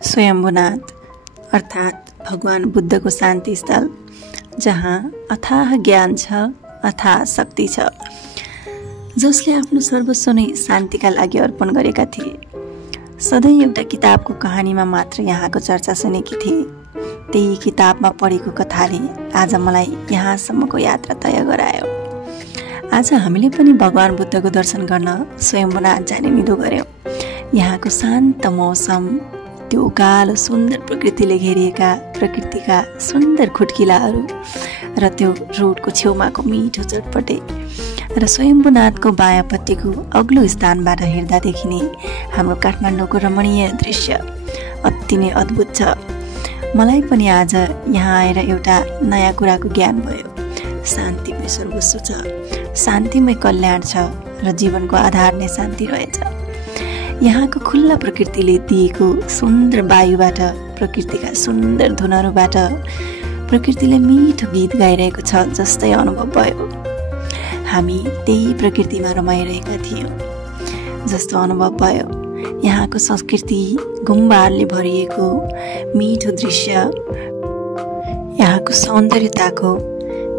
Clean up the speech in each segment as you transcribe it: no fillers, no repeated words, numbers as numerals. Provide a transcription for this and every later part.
स्वयम्भुनाथ अर्थात् भगवान बुद्धको शान्ति स्थल, जहाँ अथाह ज्ञान छ, अथाह शक्ति छ, जसले आफ्नो सर्वस्व नै शान्तिका लागि अर्पण गरेका थिए। सधैँ एउटा किताबको कहानीमा मात्र यहाँको चर्चा सुनेकी थिए। त्यही किताबमा पढेको कथाले आज मलाई यहाँसम्मको यात्रा तय गरायो। आज हामीले पनि भगवान बुद्धको दर्शन गर्न स्वयम्भुनाथ जाने निधो गर्यौं। यहाँको शान्त मौसम, त्यो उकालो सुन्दर प्रकृतिले घेरिएका प्रकृतिका सुन्दर खुट्किलाहरू र त्यो रोडको छेउमाको मिठो चटपटे र स्वयम्भुनाथको बायाँपट्टिको अग्लो स्थानबाट हेर्दा देखिने हाम्रो काठमाडौँको रमणीय दृश्य अति नै अद्भुत छ। मलाई पनि आज यहाँ आएर एउटा नयाँ कुराको ज्ञान भयो। शान्तिमै सर्वस्व छ, शान्तिमै कल्याण छ र जीवनको आधार नै शान्ति रहेछ। यहाँको खुल्ला प्रकृतिले दिएको सुन्दर वायुबाट, प्रकृतिका सुन्दर धुनहरूबाट प्रकृतिले मिठो गीत गाइरहेको छ जस्तै अनुभव भयो। हामी त्यही प्रकृतिमा रमाइरहेका थियौँ जस्तो अनुभव भयो। यहाँको संस्कृति, गुम्बाहरूले भरिएको मिठो दृश्य, यहाँको सौन्दर्यताको,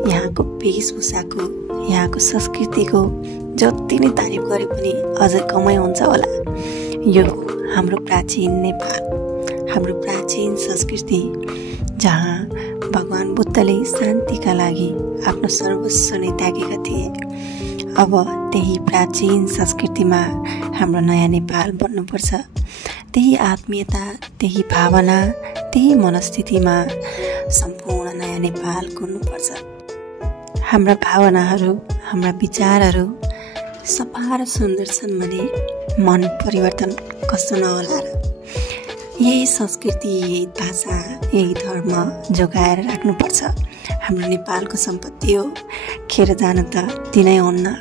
यहाँको वेशभूषाको, यहाँको संस्कृतिको जति नै तारिफ गरे पनि अझ कमै हुन्छ होला। यो हाम्रो प्राचीन नेपाल, हाम्रो प्राचीन संस्कृति, जहाँ भगवान बुद्धले शान्तिका लागि आफ्नो सर्वस्व नै त्यागेका थिए। अब त्यही प्राचीन संस्कृतिमा हाम्रो नयाँ नेपाल बन्नुपर्छ। त्यही आत्मीयता, त्यही भावना, त्यही मनस्थितिमा सम्पूर्ण नयाँ नेपाल कुर्नुपर्छ। हाम्रा भावनाहरू, हाम्रा विचारहरू सफा र सुन्दर छन् भने मन परिवर्तन कस्तो नहोला र। यही संस्कृति, यही भाषा, यही धर्म जोगाएर राख्नुपर्छ। हाम्रो नेपालको सम्पत्ति हो, खेर जान त दिनै हुन्न।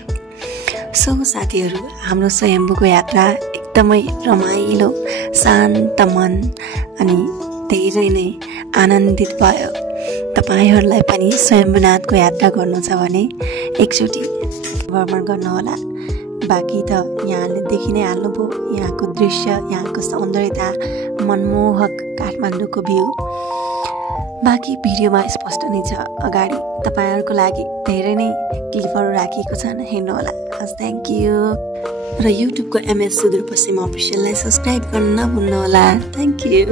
सो साथीहरू, हाम्रो स्वयम्भूको यात्रा एकदमै रमाइलो, शान्त मन अनि धेरै नै आनन्दित भयो। तपाईहरूलाई पनि स्वयम्भुनाथको यात्रा गर्नु छ भने एकचोटि भ्रमण गर्नुहोला। बाँकी त यहाँले देखि नै हाल्नुभयो यहाँको दृश्य, यहाँको सौन्दर्यता, मनमोहक काठमाडौँको भ्यू। बाँकी भिडियोमा स्पष्ट नै छ। अगाडि तपाईँहरूको लागि धेरै नै क्लिपहरू राखिएको छन्, हेर्नुहोला। हस्, थ्याङ्क यू। र युट्युबको MS सुदूरपश्चिम अफिसियललाई सब्सक्राइब गर्न नभुल्नुहोला। Thank you.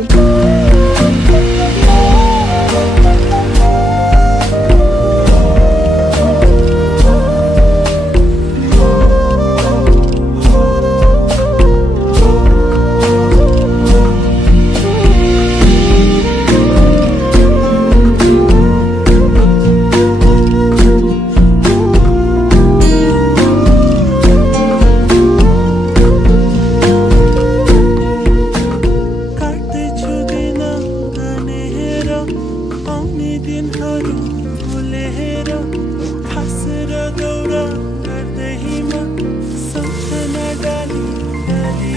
दिनहरू भुलेर हाँसेर दौरा गर्दै हिँड्न सम्झना डाली डाली